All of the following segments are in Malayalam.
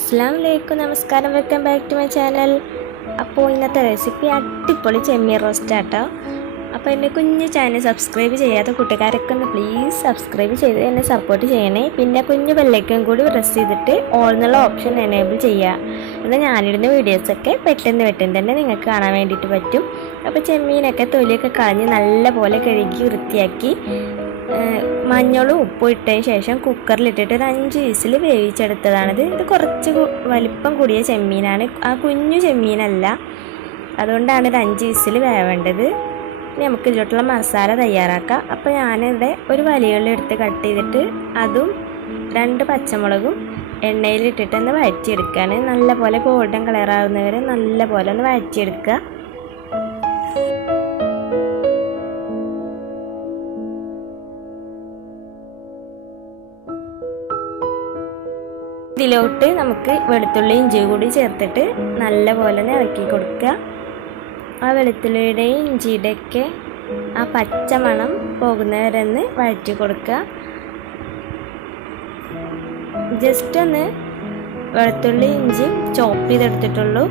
അസ്സലാമലൈക്കും നമസ്കാരം, welcome back to my channel. അപ്പോൾ ഇന്നത്തെ റെസിപ്പി അടിപൊളി ചെമ്മീൻ റോസ്റ്റ് ആട്ടോ. അപ്പോൾ എൻ്റെ കുഞ്ഞു ചാനൽ സബ്സ്ക്രൈബ് ചെയ്യാത്ത കൂട്ടുകാരൊക്കെ ഒന്ന് പ്ലീസ് സബ്സ്ക്രൈബ് ചെയ്ത് എന്നെ സപ്പോർട്ട് ചെയ്യണേ. പിന്നെ കുഞ്ഞു ബെല്ലൈക്കൺ കൂടി പ്രസ് ചെയ്തിട്ട് ഓൾ എന്നുള്ള ഓപ്ഷൻ എനേബിൾ ചെയ്യുക. എന്നാൽ ഞാനിടുന്ന വീഡിയോസൊക്കെ പെട്ടെന്ന് തന്നെ നിങ്ങൾക്ക് കാണാൻ വേണ്ടിയിട്ട് പറ്റും. അപ്പോൾ ചെമ്മീനൊക്കെ തൊലിയൊക്കെ കളഞ്ഞ് നല്ല പോലെ കഴുകി വൃത്തിയാക്കി മഞ്ഞളും ഉപ്പും ഇട്ടതിന് ശേഷം കുക്കറിലിട്ടിട്ട് ഒരു 5 വിസിൽ വേവിച്ചെടുത്തതാണിത്. ഇത് കുറച്ച് വലിപ്പം കൂടിയ ചെമ്മീനാണ്, ആ കുഞ്ഞു ചെമ്മീനല്ല. അതുകൊണ്ടാണ് ഇത് 5 വിസിൽ വേവേണ്ടത്. ഇനി നമുക്ക് ഇതിലോട്ടുള്ള മസാല തയ്യാറാക്കാം. അപ്പോൾ ഞാനിവിടെ ഒരു വലിയ ഉള്ളി എടുത്ത് കട്ട് ചെയ്തിട്ട് അതും 2 പച്ചമുളകും എണ്ണയിലിട്ടിട്ട് ഒന്ന് വഴറ്റിയെടുക്കുകയാണ്. നല്ല പോലെ ഗോൾഡൻ കളറാവുന്നവരെ നല്ല പോലെ ഒന്ന് വഴറ്റിയെടുക്കുക. ഇതിലോട്ട് നമുക്ക് വെളുത്തുള്ളി ഇഞ്ചി കൂടി ചേർത്തിട്ട് നല്ല പോലെ ഇളക്കി കൊടുക്കുക. ആ വെളുത്തുള്ളിയുടെയും ഇഞ്ചിയുടെയൊക്കെ ആ പച്ച മണം പോകുന്നവരെ ഒന്ന് വഴറ്റി കൊടുക്കുക. ജസ്റ്റ് ഒന്ന് വെളുത്തുള്ളി ഇഞ്ചി ചോപ്പ് ചെയ്തെടുത്തിട്ടുള്ളൂ,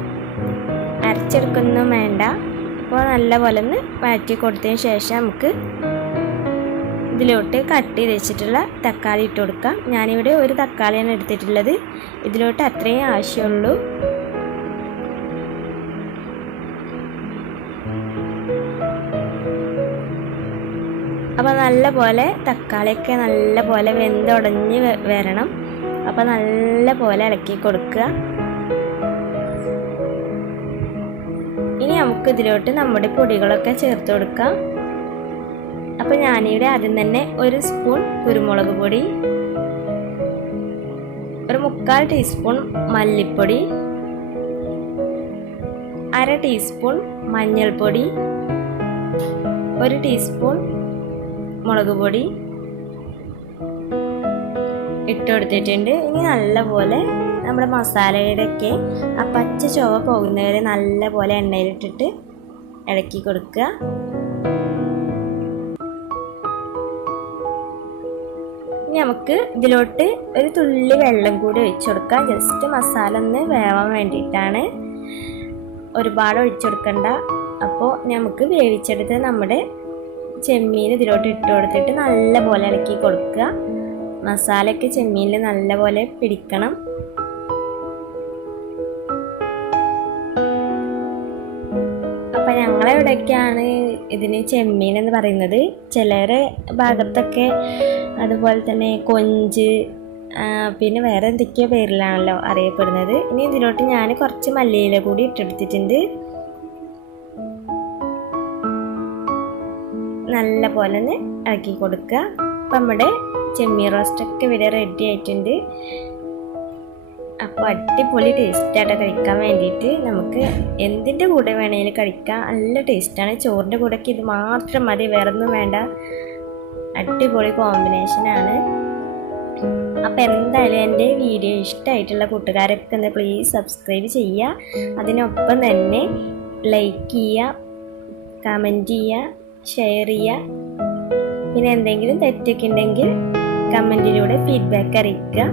അരച്ചെടുക്കൊന്നും വേണ്ട. അപ്പോൾ നല്ല പോലെ ഒന്ന് വഴറ്റി കൊടുത്തതിന് ശേഷം നമുക്ക് ഇതിലോട്ട് കട്ട് ചെയ്ത് വെച്ചിട്ടുള്ള തക്കാളി ഇട്ട് കൊടുക്കാം. ഞാനിവിടെ ഒരു തക്കാളിയാണ് എടുത്തിട്ടുള്ളത്, ഇതിലോട്ട് അത്രയും ആവശ്യമുള്ളൂ. അപ്പോൾ നല്ല പോലെ തക്കാളിയൊക്കെ നല്ല പോലെ വെന്തുടഞ്ഞ് വരണം. അപ്പോൾ നല്ല പോലെ ഇളക്കി കൊടുക്കുക. ഇനി നമുക്ക് ഇതിലോട്ട് നമ്മുടെ പൊടികളൊക്കെ ചേർത്ത് കൊടുക്കാം. അപ്പോൾ ഞാനിവിടെ ആദ്യം തന്നെ 1 സ്പൂൺ കുരുമുളക് പൊടി, ഒരു 3/4 ടീസ്പൂൺ മല്ലിപ്പൊടി, 1/2 ടീസ്പൂൺ മഞ്ഞൾപ്പൊടി, 1 ടീസ്പൂൺ മുളക് പൊടി ഇട്ട് കൊടുത്തിട്ടുണ്ട്. ഇനി നല്ലപോലെ നമ്മുടെ മസാലയുടെയൊക്കെ ആ പച്ച ചുവ പോകുന്നവരെ നല്ല പോലെ എണ്ണയിലിട്ടിട്ട് ഇളക്കി കൊടുക്കുക. നമുക്ക് ഇതിലോട്ട് ഒരു തുള്ളി വെള്ളം കൂടി ഒഴിച്ചു കൊടുക്കാം. ജസ്റ്റ് മസാല ഒന്ന് വേവാൻ വേണ്ടിയിട്ടാണ്, ഒരുപാട് ഒഴിച്ചു കൊടുക്കണ്ട. അപ്പോൾ നമുക്ക് വേവിച്ചെടുത്ത് നമ്മുടെ ചെമ്മീൻ ഇതിലോട്ട് ഇട്ട് കൊടുത്തിട്ട് നല്ല പോലെ ഇളക്കി കൊടുക്കുക. മസാലയൊക്കെ ചെമ്മീനിൽ നല്ല പോലെ പിടിക്കണം. അപ്പം ഞങ്ങളെവിടെയൊക്കെയാണ് ഇതിന് ചെമ്മീൻ എന്ന് പറയുന്നത്, ചിലരെ ഭാഗത്തൊക്കെ അതുപോലെ തന്നെ കൊഞ്ച്, പിന്നെ വേറെ എന്തൊക്കെയോ പേരിലാണല്ലോ അറിയപ്പെടുന്നത്. ഇനി ഇതിലോട്ട് ഞാൻ കുറച്ച് മല്ലിയില കൂടി ഇട്ടെടുത്തിട്ടുണ്ട്. നല്ല പോലെ ഒന്ന് ഇളക്കി കൊടുക്കുക. അപ്പം നമ്മുടെ ചെമ്മീൻ റോസ്റ്റൊക്കെ ഇവിടെ റെഡി ആയിട്ടുണ്ട്. അപ്പോൾ അടിപൊളി ടേസ്റ്റായിട്ട് കഴിക്കാൻ വേണ്ടിയിട്ട് നമുക്ക് എന്തിൻ്റെ കൂടെ വേണമെങ്കിലും കഴിക്കാം. നല്ല ടേസ്റ്റാണ്. ചോറിൻ്റെ കൂടെയൊക്കെ ഇത് മാത്രം മതി, വേറെ ഒന്നും വേണ്ട. അടിപൊളി കോമ്പിനേഷനാണ്. അപ്പോൾ എന്തായാലും എൻ്റെ വീഡിയോ ഇഷ്ടമായിട്ടുള്ള കൂട്ടുകാരൊക്കെ ഒന്ന് പ്ലീസ് സബ്സ്ക്രൈബ് ചെയ്യുക. അതിനൊപ്പം തന്നെ ലൈക്ക് ചെയ്യുക, കമൻറ്റ് ചെയ്യുക, ഷെയർ ചെയ്യുക. പിന്നെ എന്തെങ്കിലും തെറ്റൊക്കെ ഉണ്ടെങ്കിൽ കമൻറ്റിലൂടെ ഫീഡ്ബാക്ക് അറിയിക്കുക.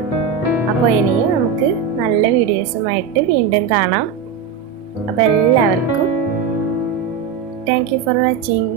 അപ്പോൾ ഇനിയും നമുക്ക് നല്ല വീഡിയോസുമായിട്ട് വീണ്ടും കാണാം. അപ്പോൾ എല്ലാവർക്കും താങ്ക് യു ഫോർ വാച്ചിങ്.